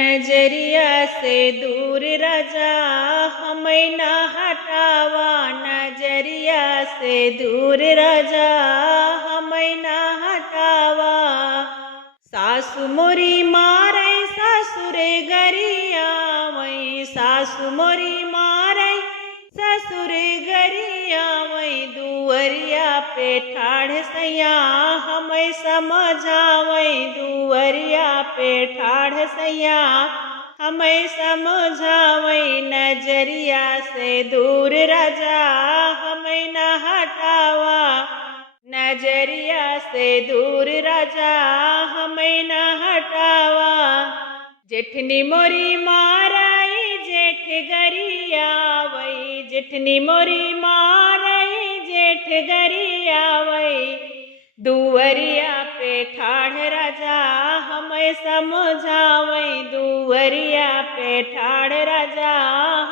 नजरिया से दूर राजा हमें न हटावा, नजरिया से दूर राजा हमें न हटावा। सासु मोरी मारे ससुरे गरिया वही, सासु मोरी मारे ससुरे गरिया वही। दुवरिया पे ठाढ़ सैया हमें समझावई, दुवरिया पे ठाढ़ सैया हमें समझावई। नजरिया से दूर राजा हमें न हटावा, नजरिया से दूर राजा हमें न हटावा। जेठनी मोरी माराई जेठ गरिया वही, जेठनी मोरी माराई जेठ गरिया वही। दुवरिया पे ठाढ़ राजा हमें समझावई, दुवरिया पे ठाढ़ राजा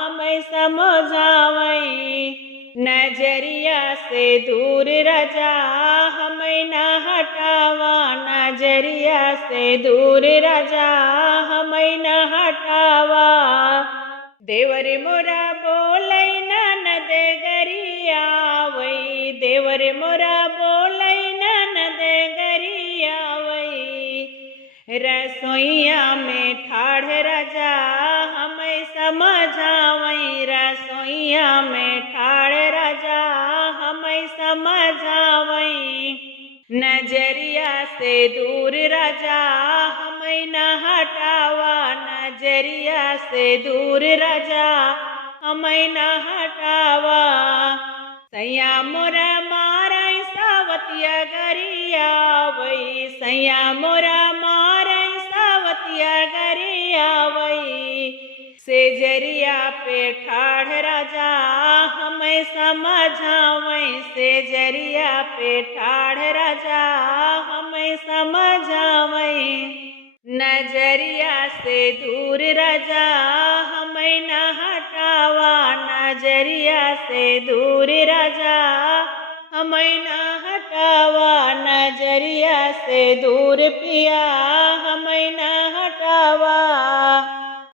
हमें समझावई। नजरिया से दूर राजा हमें न हटावा, नजरिया से दूर राजा हमें न हटावा। देवर मोरा बोलै ननद गरिया वही, देवर मोरा बोलै ननद गरिया वही। रसोईया में ठाढ़ राजा हमें समझावई, रसोईया में ठाढ़ राजा हमें समझावई। नजरिया से दूर राजा हमें न हटावा, नजरिया से दूर राजा हमें न हटावा। सैया मोरा मारै सावतिया गरिया वही, सैया मोरा मारै सावतिया गरिया वही। सेजरिया पे ठाढ़ राजा हमें समझावई, सेजरिया पे ठाढ़ राजा हमें समझावई। नजरिया से दूर राजा हमें न हटावा, नजरिया से दूर राजा हमें न हटावा। नजरिया से दूर पिया हमें न